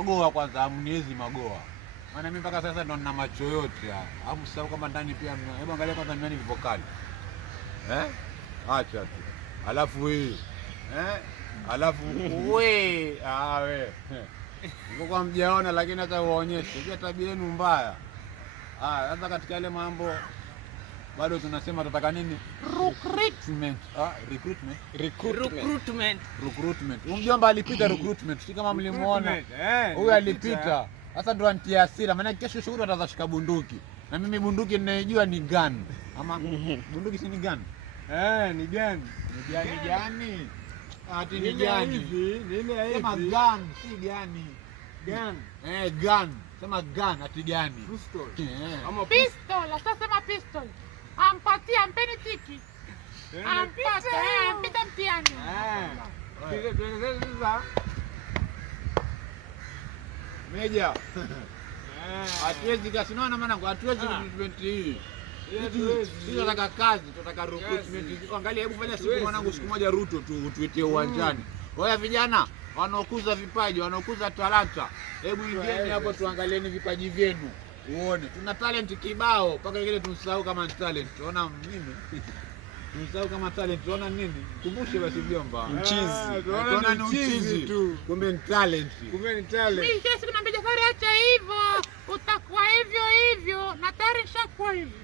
magoa kwanza, amniezi magoa. Maana mimi mpaka sasa ndo nina macho yote haya. Alafu sasa kama ndani pia hebu angalia kwanza miwani ilivyo kali. Acha tu. Alafu hii. Alafu we kwa mjaona, lakini hata uonyeshe pia tabia yenu mbaya. Sasa katika yale mambo bado tunasema tutaka nini? Recruitment. Mjomba alipita recruitment, si kama mlimuona. Huyu alipita. Sasa ndo antia hasira, maana kesho shughuli atazashika bunduki. Na mimi bunduki ninayojua ni gun. Ama bunduki si ni gun? Ni gun. Ni gani? Ati ni gani? Nini sema gun, si gani? Gun. Gun. Sema gun, ati gani? Pistol. Ama pistol, sasa sema pistol. Ampatia, mpeni tiki. Ampita mtihani. Sasa Meja. Hatuwezi kasinaona mwanangu, hatuwezi recruitment hii. Sisi tunataka kazi, tunataka recruitment. Angalia, hebu fanya siku mwanangu, siku moja Ruto tu tuitie uwanjani. Waya vijana wanaokuza vipaji, wanaokuza talanta. Hebu ingieni hapo tuangalieni vipaji vyenu. Uone, tuna talent kibao, mpaka ile tunasahau kama talent. Tuona nini? Tunasahau kama talent, tuona nini? Kumbushe basi mjomba. Mchizi. Tuona ni mchizi tu. Kumbe ni talent. Mimi kesho kunambia Jafari, acha hivyo. Utakuwa hivyo na tayari nishakuwa hivyo.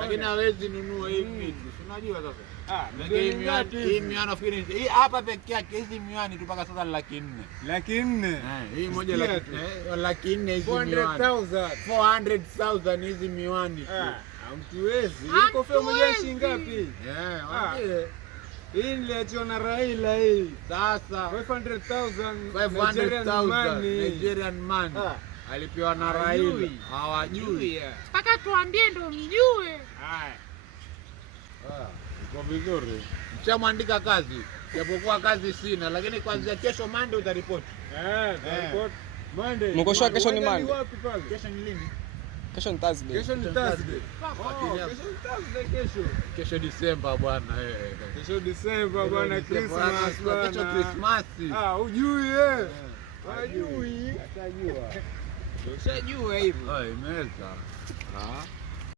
Lakini hawezi nunua hivi. Unajua sasa. Hii miwani nafikiri hii hapa peke yake, hizi miwani tu mpaka sasa 400,000. 400,000. Hii moja 400,000 hizi miwani. 400,000 hizi miwani tu. Hamtuwezi. Iko fea moja shilingi ngapi? Hii niliachiwa na Raila hii. Sasa 500,000 Nigerian money. Alipewa na Raila. Hawajui. Mpaka tuambie ndo mjue. Iko vizuri. Mshamwandika kazi. Japokuwa kazi sina, lakini kuanzia kesho Monday utaripoti. Utaripoti. Monday. Mkoshoa kesho ni Monday. Kesho ni lini? Kesho ni Thursday. Kesho ni Thursday. Kesho Disemba bwana. Kesho Disemba bwana, Christmas bwana. Kesho Christmas. Hujui Hajui. Atajua. Ushajua hivyo. Imeweza.